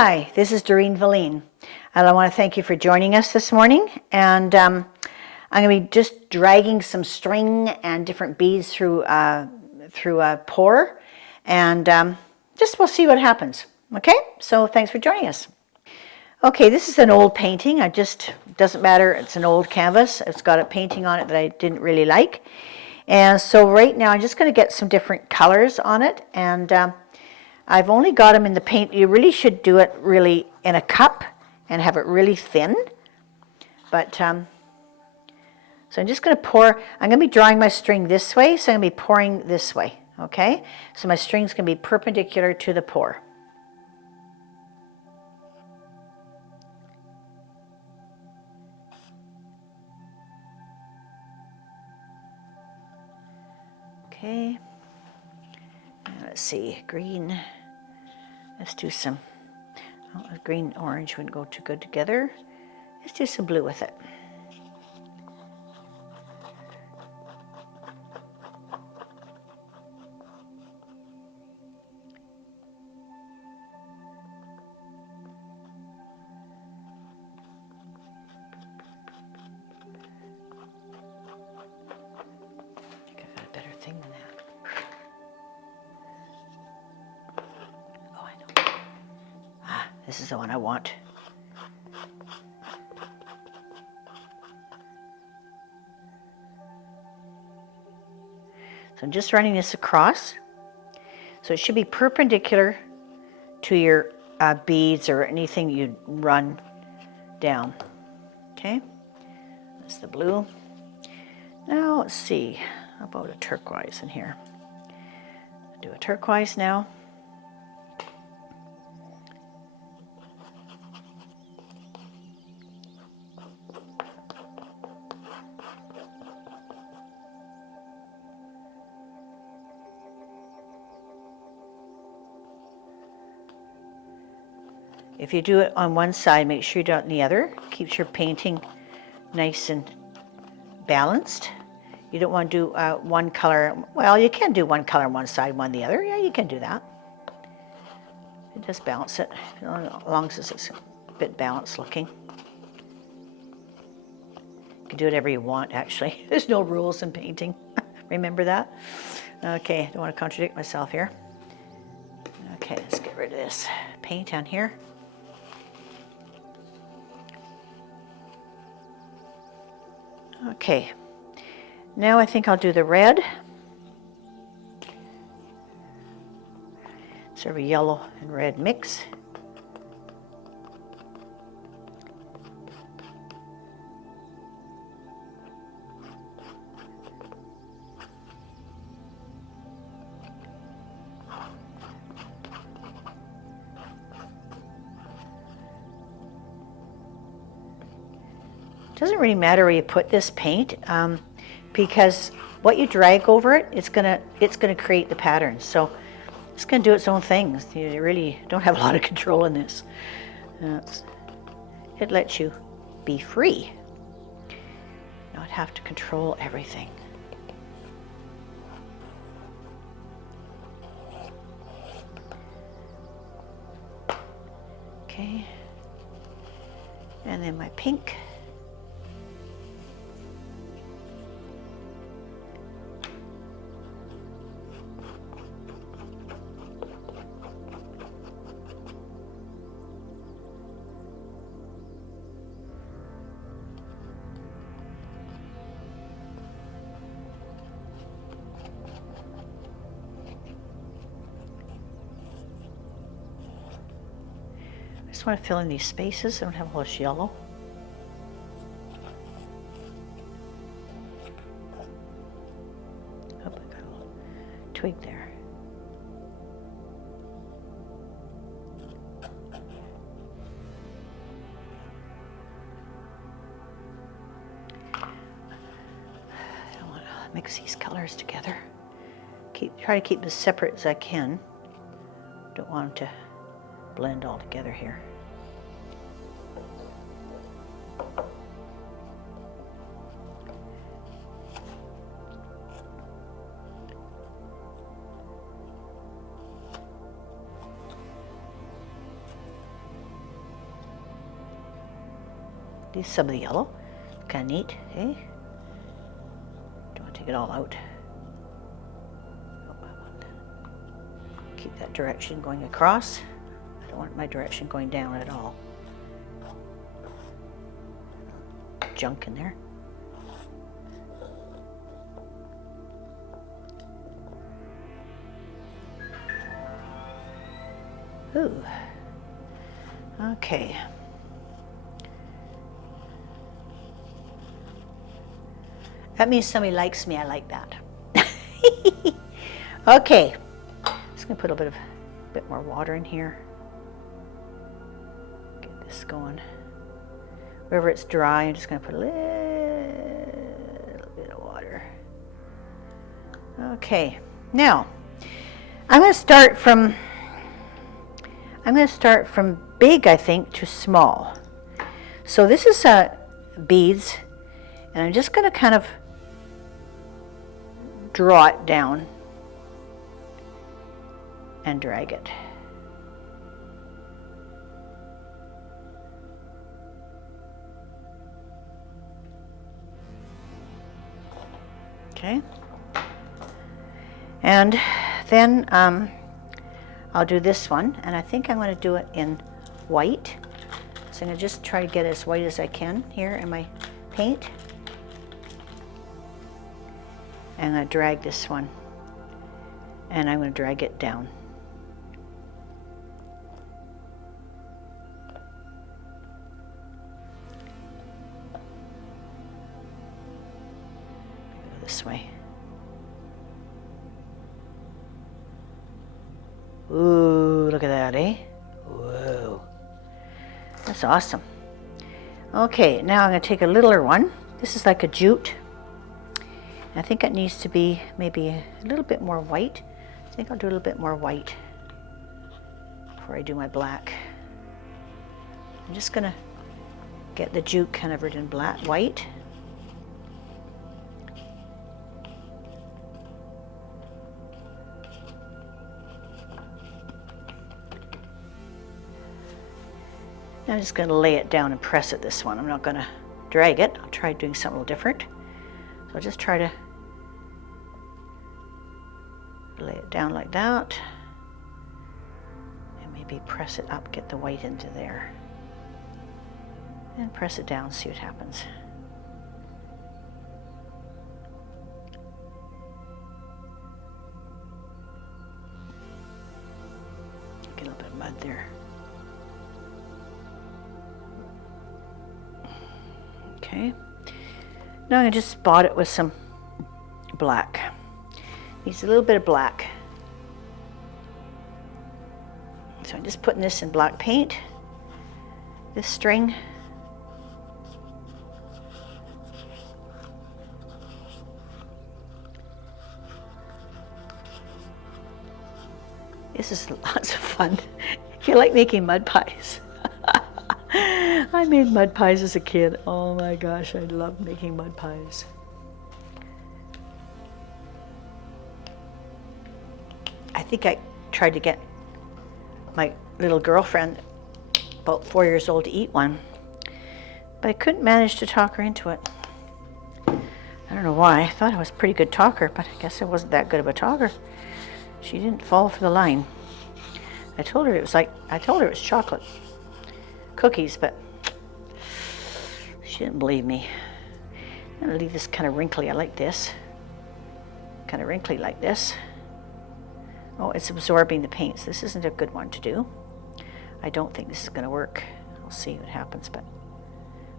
Hi, this is Doreen Velin, and I want to thank you for joining us this morning. And I'm going to be just dragging some string and different beads through a pour, and just we'll see what happens. Okay, so thanks for joining us. Okay, this is an old painting. Doesn't matter, it's an old canvas. It's got a painting on it that I didn't really like. And so right now I'm just going to get some different colors on it, and I've only got them in the paint. You really should do it really in a cup and have it really thin. But, so I'm just going to pour. I'm going to be drawing my string this way, so I'm going to be pouring this way, okay? So my string's going to be perpendicular to the pour. Okay. Let's see, green. Let's do some, green and orange wouldn't go too good together. Let's do some blue with it. I think I've got a better thing than that. This is the one I want. So I'm just running this across. So it should be perpendicular to your beads or anything you run down. Okay, that's the blue. Now let's see, how about a turquoise in here? I'll do a turquoise now. If you do it on one side, make sure you do it on the other. Keeps your painting nice and balanced. You don't want to do one color. Well, you can do one color on one side, one the other. Yeah, you can do that. It does balance it, as long as it's a bit balanced looking. You can do whatever you want, actually. There's no rules in painting. Remember that? Okay, I don't want to contradict myself here. Okay, let's get rid of this paint on here. Okay, now I think I'll do the red. Sort of a yellow and red mix. Doesn't really matter where you put this paint because what you drag over it, it's gonna create the patterns. So it's gonna do its own things. You really don't have a lot of control in this. It lets you be free, not have to control everything. Okay, and then my pink. I just want to fill in these spaces. I don't have all this yellow. Oh, I got a little twig there. I don't want to mix these colors together. Try to keep them as separate as I can. Don't want them to blend all together here. Leave some of the yellow. Kind of neat, eh? Don't want to take it all out. Keep that direction going across. I don't want my direction going down at all. Junk in there. Ooh. Okay. That means somebody likes me. I like that. Okay. Just gonna put a bit more water in here. Get this going. Wherever it's dry, I'm just gonna put a little bit of water. Okay. Now, I'm gonna start from big, I think, to small. So this is beads, and I'm just gonna kind of draw it down and drag it. Okay. And then I'll do this one, and I think I'm going to do it in white. So I'm going to just try to get as white as I can here in my paint. And I'm going to drag this one, and I'm going to drag it down. Go this way. Ooh, look at that, eh? Whoa. That's awesome. Okay, now I'm going to take a littler one. This is like a jute. I think it needs to be maybe a little bit more white. I think I'll do a little bit more white before I do my black. I'm just going to get the jute covered in white. I'm just going to lay it down and press it this one. I'm not going to drag it. I'll try doing something a little different. So I'll just try to lay it down like that. And maybe press it up, get the white into there. And press it down, see what happens. Get a little bit of mud there. Okay, now I'm going to just spot it with some black. Needs a little bit of black. So I'm just putting this in black paint. This string. This is lots of fun. If you like making mud pies. I made mud pies as a kid. Oh my gosh, I love making mud pies. I think I tried to get my little girlfriend, about 4 years old, to eat one, but I couldn't manage to talk her into it. I don't know why. I thought I was a pretty good talker, but I guess I wasn't that good of a talker. She didn't fall for the line. I told her it was chocolate cookies, but she didn't believe me. I'm going to leave this kind of wrinkly. I like this. Kind of wrinkly like this. Oh, it's absorbing the paints. This isn't a good one to do. I don't think this is going to work. We'll see what happens, but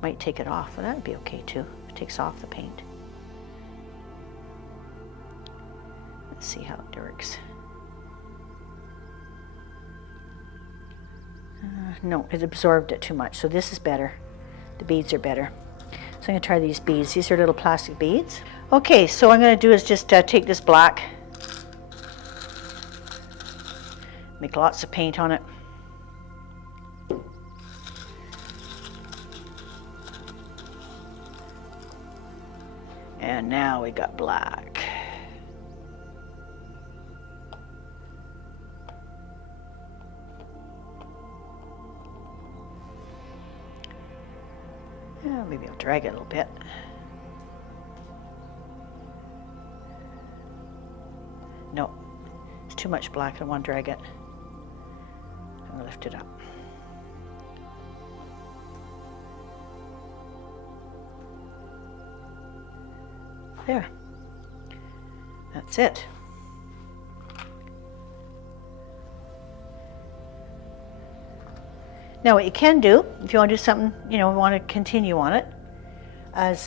might take it off. Well, that would be okay too. It takes off the paint. Let's see how it works. No, it absorbed it too much, so this is better. The beads are better. So I'm going to try these beads. These are little plastic beads. Okay, so what I'm going to do is just take this black, make lots of paint on it. And now we got black. Maybe I'll drag it a little bit. No, it's too much black. I don't want to drag it. I'm going to lift it up. There. That's it. Now what you can do, if you want to do something, you know, want to continue on it, as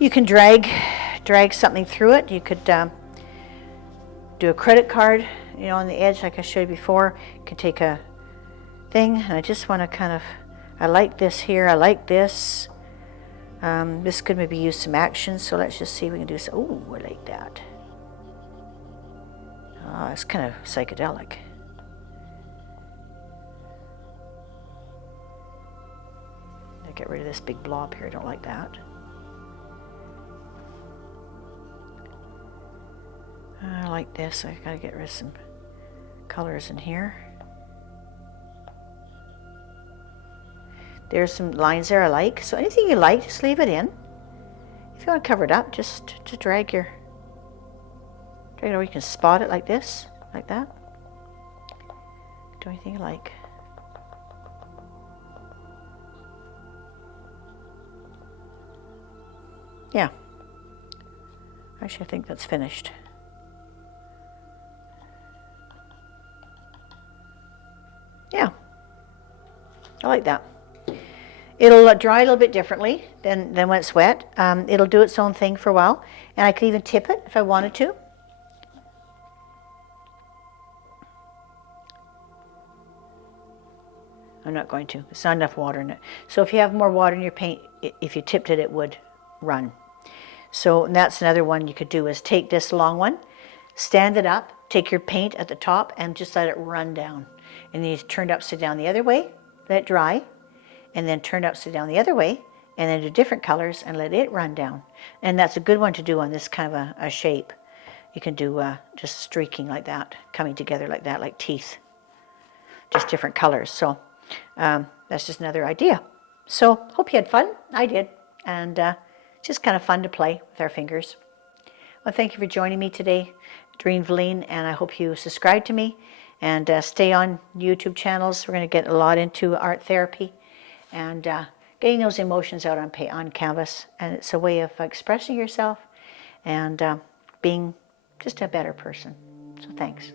you can drag something through it. You could do a credit card, you know, on the edge like I showed you before. You can take a thing, and I just want to kind of, I like this here, I like this. This could maybe use some action, so let's just see if we can do some. Oh, I like that. Oh, it's kind of psychedelic. I'll get rid of this big blob here, I don't like that. I like this, I've got to get rid of some colors in here. There's some lines there I like. So anything you like, just leave it in. If you want to cover it up, just to drag it over. You can spot it like this, like that. Do anything you like. Yeah. Actually, I think that's finished. Yeah. I like that. It'll dry a little bit differently than when it's wet. It'll do its own thing for a while. And I could even tip it if I wanted to. I'm not going to. There's not enough water in it. So if you have more water in your paint, if you tipped it, it would run. So that's another one you could do, is take this long one, stand it up, take your paint at the top, and just let it run down. And then you turn it upside down the other way, let it dry, and then turn it upside down the other way, and then do different colors and let it run down. And that's a good one to do on this kind of a shape. You can do just streaking like that, coming together like that, like teeth. Just different colors. So that's just another idea. So hope you had fun. I did. And just kind of fun to play with our fingers. Well, thank you for joining me today, Doreen Velin, and I hope you subscribe to me and stay on YouTube channels. We're going to get a lot into art therapy and getting those emotions out on canvas. And it's a way of expressing yourself and being just a better person. So thanks.